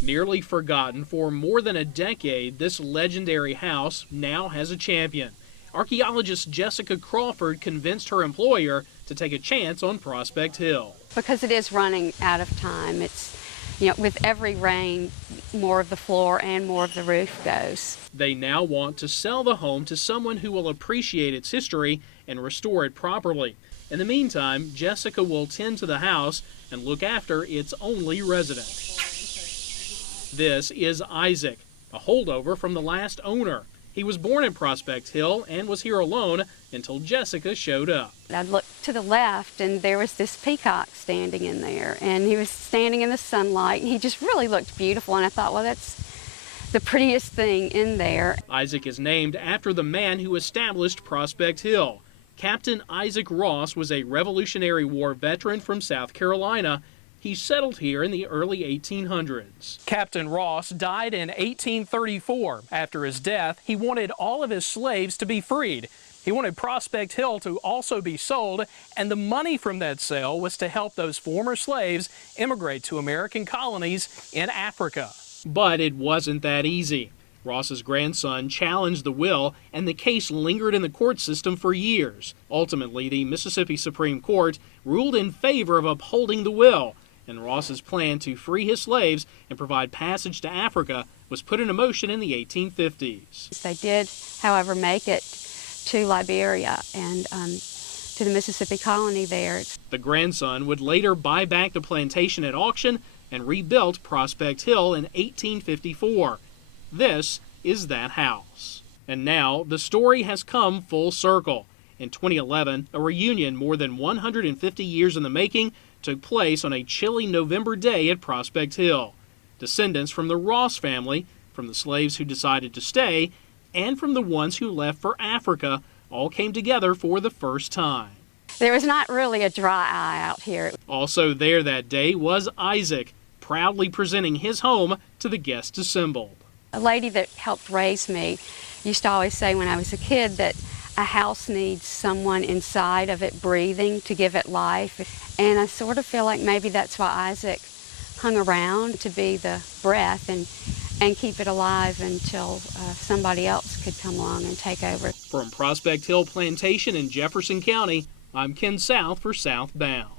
Nearly forgotten for more than a decade, this legendary house now has a champion. Archaeologist Jessica Crawford convinced her employer to take a chance on Prospect Hill. Because it is running out of time. It's, with every rain, more of the floor and more of the roof goes. They now want to sell the home to someone who will appreciate its history and restore it properly. In the meantime, Jessica will tend to the house and look after its only resident. This is Isaac, a holdover from the last owner. He was born at Prospect Hill and was here alone until Jessica showed up. I looked to the left and there was this peacock standing in there, and he was standing in the sunlight, and he just really looked beautiful, and I thought, well, that's the prettiest thing in there. Isaac is named after the man who established Prospect Hill. Captain Isaac Ross was a Revolutionary War veteran from South Carolina. He settled here in the early 1800s. Captain Ross died in 1834. After his death, he wanted all of his slaves to be freed. He wanted Prospect Hill to also be sold, and the money from that sale was to help those former slaves immigrate to American colonies in Africa. But it wasn't that easy. Ross's grandson challenged the will, and the case lingered in the court system for years. Ultimately, the Mississippi Supreme Court ruled in favor of upholding the will, and Ross's plan to free his slaves and provide passage to Africa was put into motion in the 1850s. They did, however, make it to Liberia and to the Mississippi colony there. The grandson would later buy back the plantation at auction and rebuilt Prospect Hill in 1854. This is that house. And now the story has come full circle. In 2011, a reunion more than 150 years in the making took place on a chilly November day at Prospect Hill. Descendants from the Ross family, from the slaves who decided to stay, and from the ones who left for Africa all came together for the first time. There was not really a dry eye out here. Also there that day was Isaac, proudly presenting his home to the guests assembled. A lady that helped raise me used to always say when I was a kid that a house needs someone inside of it breathing to give it life. And I sort of feel like maybe that's why Isaac hung around, to be the breath and keep it alive until somebody else could come along and take over. From Prospect Hill Plantation in Jefferson County, I'm Ken South for Southbound.